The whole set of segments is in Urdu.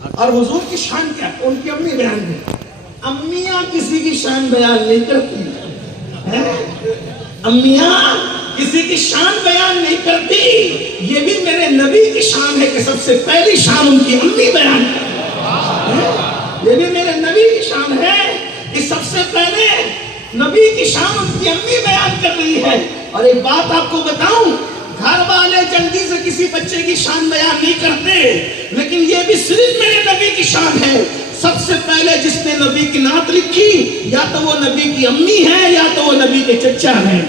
اور حضور کی شان کیا ہے؟ ان کی امی بیان کی. امیاں کسی کی شان بیان نہیں کرتی. امیاں کسی کی شان بیان نہیں کرتی. یہ بھی میرے نبی کی شان ہے کہ سب سے پہلی شان ان کی امی بیان کرتی. یہ بھی میرے نبی کی شان ہے کہ سب سے پہلے نبی کی شان ان کی امی بیان کر رہی ہے. اور ایک بات آپ کو بتاؤں, گھر والے جلدی سے کسی بچے کی شان بیان نہیں کرتے, لیکن یہ بھی صرف میرے نبی کی شان ہے. سب سے پہلے جس نے نبی کی نعت لکھی, یا تو وہ نبی کی امی ہے یا تو وہ نبی کے چچا ہیں.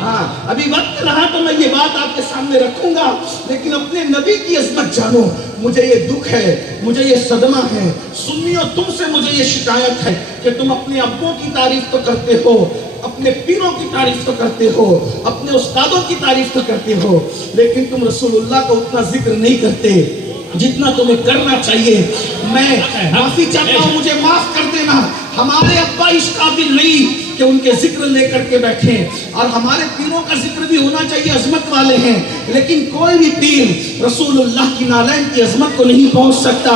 ہاں, ابھی وقت رہا تو میں یہ بات آپ کے سامنے رکھوں گا, لیکن اپنے نبی کی عظمت جانو. مجھے یہ دکھ ہے, مجھے یہ صدمہ ہے سنیو, تم سے مجھے یہ شکایت ہے کہ تم اپنے ابوں کی تعریف تو کرتے ہو, اپنے پیروں کی تعریف تو کرتے ہو, اپنے استادوں کی تعریف تو کرتے ہو, لیکن تم رسول اللہ کو اتنا ذکر نہیں کرتے جتنا تمہیں کرنا چاہیے. میں معافی چاہتا ہوں, مجھے معاف کر دینا. ہمارے ابا اس قابل نہیں کہ ان کے ذکر لے کر کے بیٹھیں, اور ہمارے پیروں کا ذکر بھی ہونا چاہیے, عظمت والے ہیں, لیکن کوئی بھی پیر رسول اللہ کی نالین کی عظمت کو نہیں پہنچ سکتا.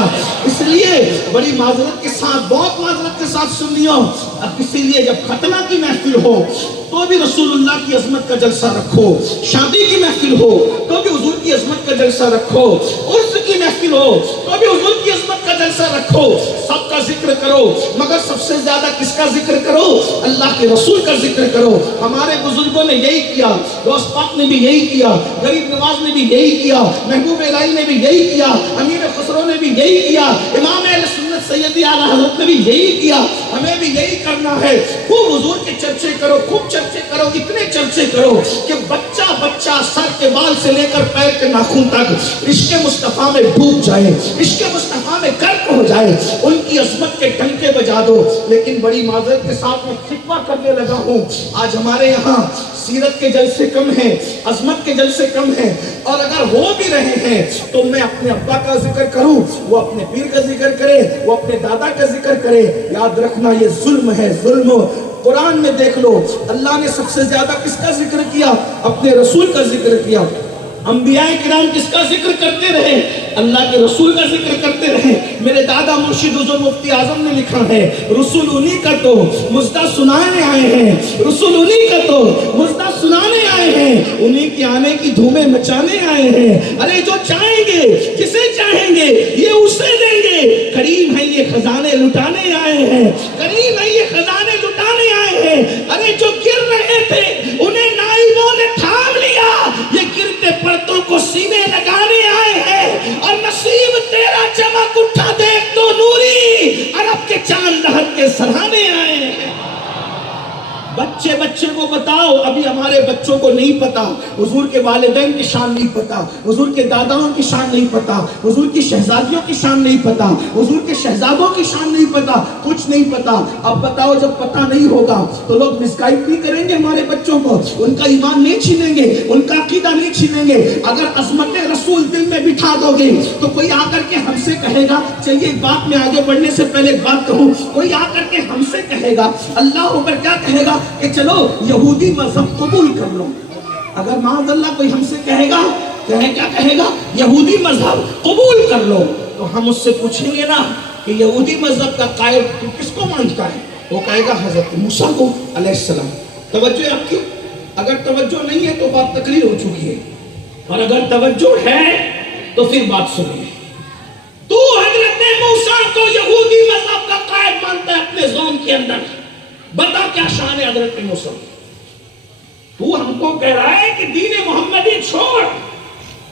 اس لیے بڑی معذرت کے ساتھ, بہت معذرت کے ساتھ سنیو, اب اسی لیے جب ختنہ کی محفل ہو تو بھی رسول اللہ کی عظمت کا جلسہ رکھو, شادی کی محفل ہو تو بھی حضور کی عظمت کا جلسہ رکھو, عرس کی محفل ہو تو بھی حضور کی عظمت کا جلسہ رکھو. سب کا ذکر کرو, مگر سب سے زیادہ کس کا ذکر کرو؟ اللہ کے رسول کا ذکر کرو. ہمارے بزرگوں نے یہی کیا, غوث پاک نے بھی یہی کیا, غریب نواز نے بھی یہی کیا, محبوب الہی نے بھی یہی کیا, امیر خسرو نے بھی یہی کیا, امام اہل سنت سیدی اعلیٰ حضرت نے بھی یہی کیا. ہمیں بھی یہی کرنا ہے. خوب حضور کے چرچے کرو, خوب چرچے کرو, اتنے چرچے کرو کہ بچہ بچہ سر کے بال سے لے کر پیر کے ناخن تک عشق مصطفیٰ میں ڈوب جائے, عشق مصطفیٰ میں غرق ہو جائے. ان کی عظمت کے ڈنکے بجا دو. لیکن بڑی معذرت کے ساتھ میں شکوہ کرنے لگا ہوں, آج ہمارے یہاں سیرت کے جلسے کم ہیں, عظمت کے جلسے کم ہیں, اور اگر ہو بھی رہے ہیں تو میں اپنے ابا کا ذکر کروں, وہ اپنے پیر کا ذکر کرے, وہ اپنے دادا کا ذکر کرے. یاد رکھنا یہ ظلم ہے, ظلم. قرآن میں دیکھ لو, اللہ نے سب سے زیادہ کس کا ذکر کیا؟ اپنے رسول کا ذکر کیا. انبیاء کرام کس کا ذکر کرتے رہے؟ اللہ کے رسول کا ذکر کرتے رہے. میرے دادا مرشد حضور مفتی اعظم نے لکھا ہے, رسول انہی کا تو مژدہ سنانے آئے ہیں, رسول انہی کا تو مژدہ سنانے آئے ہیں, انہی کے آنے کی دھومیں مچانے آئے ہیں. ارے جو چاہیں گے, کسے چاہیں گے, یہ اسے دیں گے. کریم ہے یہ خزانے لٹانے آئے ہیں, کریم ہے یہ خزانے لٹانے آئے ہیں. ارے جو گر رہے تھے انہیں نائبوں نے تھام لیا, یہ گرتے پرتوں کو سینے لگانے آئے ہیں. اور نصیب تیرا چمک اٹھا دیکھ تو نوری, عرب کے چاند لہر کے سرانے آئے ہیں. بچے کو بتاؤ, ابھی ہمارے بچوں کو نہیں پتا, حضور کے والدین کی شان نہیں پتا, حضور کے داداؤں کی شان نہیں پتا, حضور کی شہزادیوں کی شان نہیں پتا, حضور کے شہزادوں کی شان نہیں پتا, کچھ نہیں پتا. اب بتاؤ, جب پتا نہیں ہوگا تو لوگ مسگائڈ نہیں کریں گے ہمارے بچوں کو, ان کا ایمان نہیں چھینیں گے, ان کا عقیدہ نہیں چھینیں گے. اگر عظمت رسول دل میں بٹھا دو گے تو کوئی آ کر کے ہم سے کہے گا, چلیے ایک بات میں آگے بڑھنے سے پہلے ایک بات کہوں, کوئی آ کر کے ہم سے کہے گا, اللہ اوپر کیا کہے گا کہ چلو یہودی مذہب قبول کر لو. اگر معاذ اللہ کوئی ہم سے کہے گا, کیا کہے گا, یہودی مذہب قبول کر لو, تو ہم اس سے پوچھیں گے نا کہ یہودی مذہب کا قائل تو کس کو مانتا ہے؟ وہ کہے گا حضرت موسیٰ کو علیہ السلام. توجہ آپ کی, اگر توجہ نہیں ہے تو بات تقریر ہو چکی ہے, اور اگر توجہ ہے تو پھر بات سنیے. تو حضرت موسیٰ کو یہودی مذہب کا قائل مانتا ہے اپنے زوم کے اندر, بتا کیا شان ہے حضرت موسیٰ. تو ہم کو کہہ رہا ہے کہ دین محمدی چھوڑ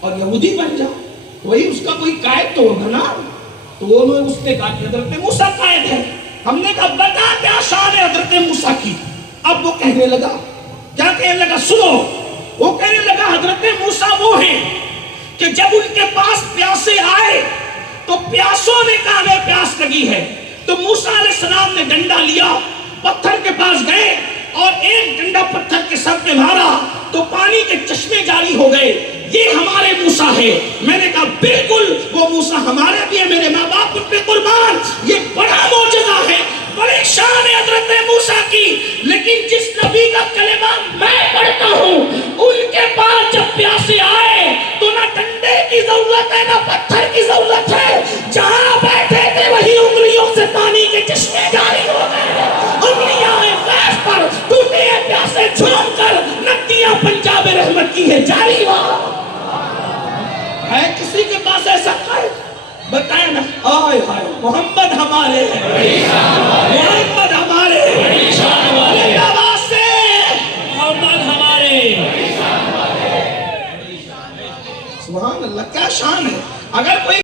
اور یہودی بن جا, وہی اس کا کوئی قائد تو ہوگا نا. تو وہ اس نے کہا کہ حضرت موسیٰ قائد ہے. ہم نے کہا بتا کیا شان ہے حضرت موسیٰ کی. اب وہ کہنے لگا, کیا کہنے لگا, سنو. وہ کہنے لگا حضرت موسیٰ وہ ہیں کہ جب ان کے پاس پیاسے آئے تو پیاسوں نے کہا ہمیں پیاس لگی ہے, تو موسیٰ علیہ السلام نے ڈنڈا لیا, پتھر کے پاس گئے اور ایک ڈنڈا پتھر کے سر پہ مارا تو پانی کے چشمے جاری ہو گئے. یہ ہمارے موسیٰ ہے. میں نے کہا بالکل وہ موسیٰ ہمارے بھی ہے, میرے ماں باپ ان پہ قربان. یہ بڑا معجزہ ہے, بڑی شان ہے حضرت موسیٰ کی. لیکن جس نبی کا کلمہ میں پڑھتا ہوں ان کے پاس جب پیاسے آئے تو نہ ڈنڈے کی ضرورت ہے نہ پتھر کی ضرورت ہے. جہاں سے جھوم کر نتیاں پنجاب رحمت کی ہے جاری ہے کسی کے پاس ایسا قائد بتائیں نا آئے ہائے محمد ہمارے محمد ہمارے آواز سے محمد ہمارے سبحان اللہ کیا شان ہے اگر کوئی